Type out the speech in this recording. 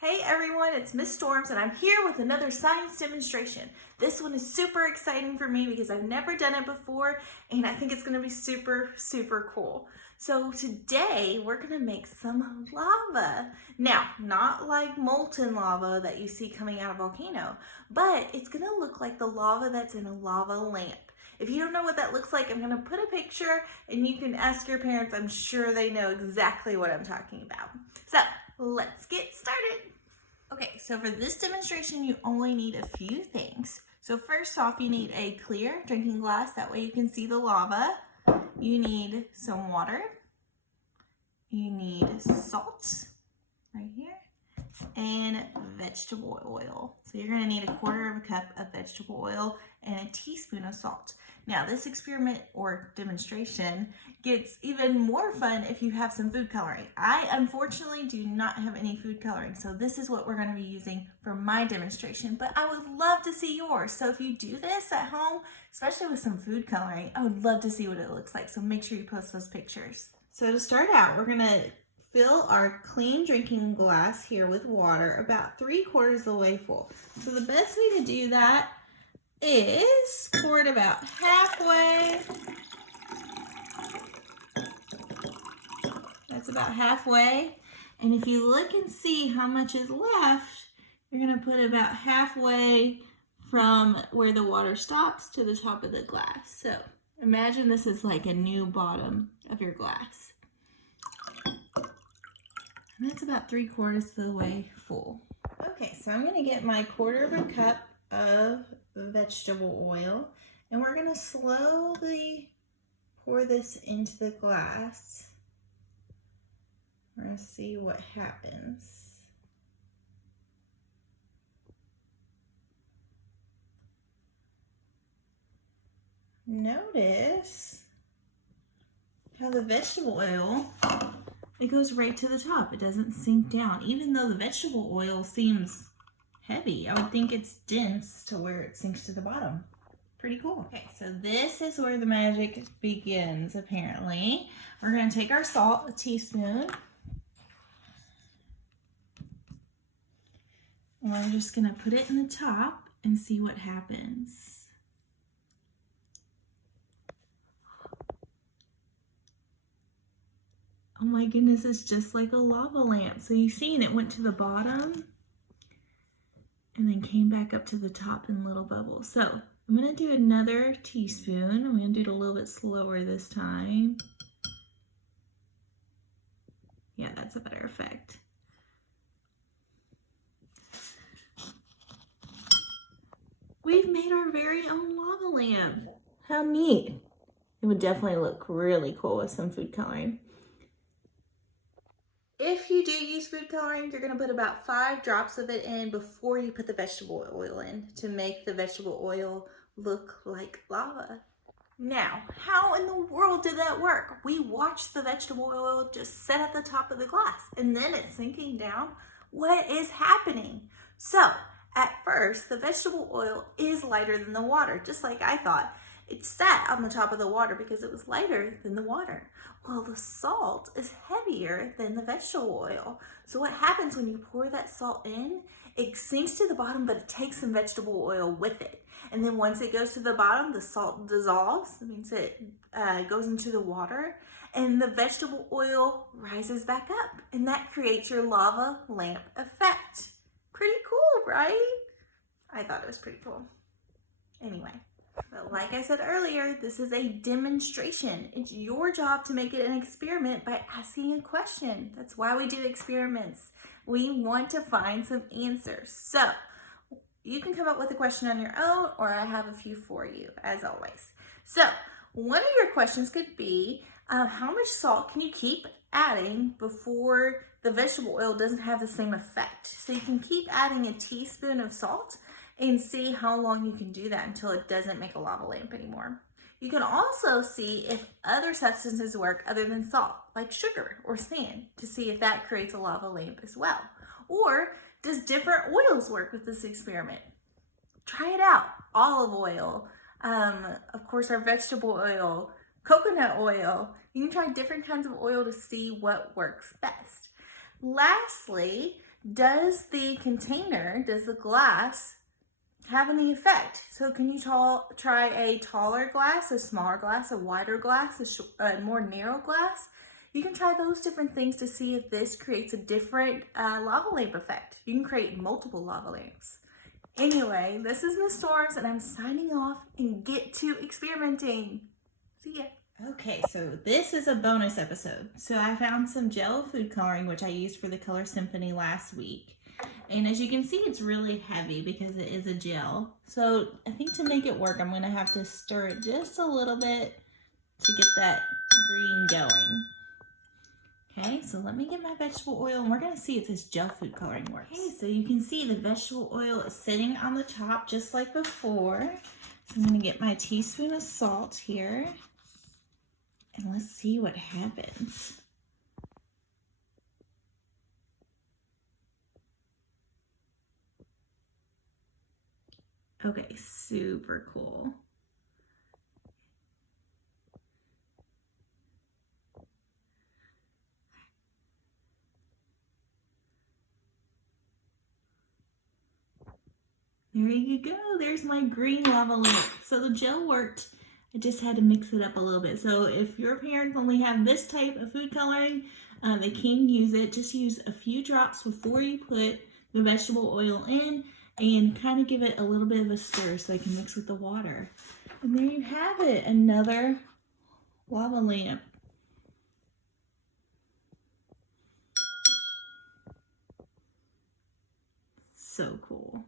Hey everyone, it's Miss Storms and I'm here with another science demonstration. This one is super exciting for me because I've never done it before and I think it's going to be super cool. So today we're going to make some lava. Now, not like molten lava that you see coming out of a volcano, but it's going to look like the lava that's in a lava lamp. If you don't know what that looks like, I'm going to put a picture and you can ask your parents. I'm sure they know exactly what I'm talking about. So let's get started. Okay, so for this demonstration, you only need a few things. So first off, you need a clear drinking glass. That way you can see the lava. You need some water. You need salt right here and vegetable oil. So you're going to need 1/4 cup of vegetable oil and a teaspoon of salt. Now this experiment or demonstration gets even more fun if you have some food coloring. I unfortunately do not have any food coloring, so this is what we're going to be using for my demonstration, but I would love to see yours. So if you do this at home, especially with some food coloring, I would love to see what it looks like, so make sure you post those pictures. So to start out, we're going to fill our clean drinking glass here with water about 3/4 of the way full. So the best way to do that is pour it about halfway. That's about halfway. And if you look and see how much is left, you're going to put about halfway from where the water stops to the top of the glass. So imagine this is like a new bottom of your glass. And that's about 3/4 of the way full. Okay, so I'm going to get my 1/4 cup of vegetable oil and we're going to slowly pour this into the glass. We're going to see what happens. Notice how the vegetable oil, it goes right to the top. It doesn't sink down. Even though the vegetable oil seems heavy, I would think it's dense to where it sinks to the bottom. Pretty cool. Okay, so this is where the magic begins, apparently. We're going to take our salt, a teaspoon, and we're just going to put it in the top and see what happens. Oh my goodness, it's just like a lava lamp. So you see, and it went to the bottom and then came back up to the top in little bubbles. So I'm going to do another teaspoon. I'm going to do it a little bit slower this time. Yeah, that's a better effect. We've made our very own lava lamp. How neat. It would definitely look really cool with some food coloring. If you do use food coloring, you're going to put about 5 drops of it in before you put the vegetable oil in to make the vegetable oil look like lava. Now, how in the world did that work? We watched the vegetable oil just sit at the top of the glass and then it's sinking down. What is happening? So, at first, the vegetable oil is lighter than the water, just like I thought. It sat on the top of the water because it was lighter than the water. Well, the salt is heavier than the vegetable oil. So what happens when you pour that salt in, it sinks to the bottom, but it takes some vegetable oil with it. And then once it goes to the bottom, the salt dissolves. That means it goes into the water and the vegetable oil rises back up. And that creates your lava lamp effect. Pretty cool, right? I thought it was pretty cool. Anyway. But like I said earlier, this is a demonstration. It's your job to make it an experiment by asking a question. That's why we do experiments. We want to find some answers. So you can come up with a question on your own, or I have a few for you, as always. So one of your questions could be, how much salt can you keep adding before the vegetable oil doesn't have the same effect? So you can keep adding a teaspoon of salt and see how long you can do that until it doesn't make a lava lamp anymore. You can also see if other substances work other than salt, like sugar or sand, to see if that creates a lava lamp as well. Or does different oils work with this experiment? Try it out. Olive oil, of course our vegetable oil, coconut oil. You can try different kinds of oil to see what works best. Lastly, does the container, does the glass have any effect? So can you try a taller glass, a smaller glass, a wider glass, a more narrow glass? You can try those different things to see if this creates a different lava lamp effect. You can create multiple lava lamps. Anyway, this is Miss Storms, and I'm signing off, and get to experimenting. See ya. Okay, so this is a bonus episode. So I found some gel food coloring, which I used for the Color Symphony last week. And as you can see, it's really heavy because it is a gel. So I think to make it work, I'm going to have to stir it just a little bit to get that green going. Okay, so let me get my vegetable oil, and we're going to see if this gel food coloring works. Okay, so you can see the vegetable oil is sitting on the top just like before. So I'm going to get my teaspoon of salt here, and let's see what happens. Okay, super cool. There you go. There's my green lava lamp. So the gel worked. I just had to mix it up a little bit. So if your parents only have this type of food coloring, they can use it. Just use a few drops before you put the vegetable oil in, and kind of give it a little bit of a stir so they can mix with the water. And there you have it, another lava lamp. So cool.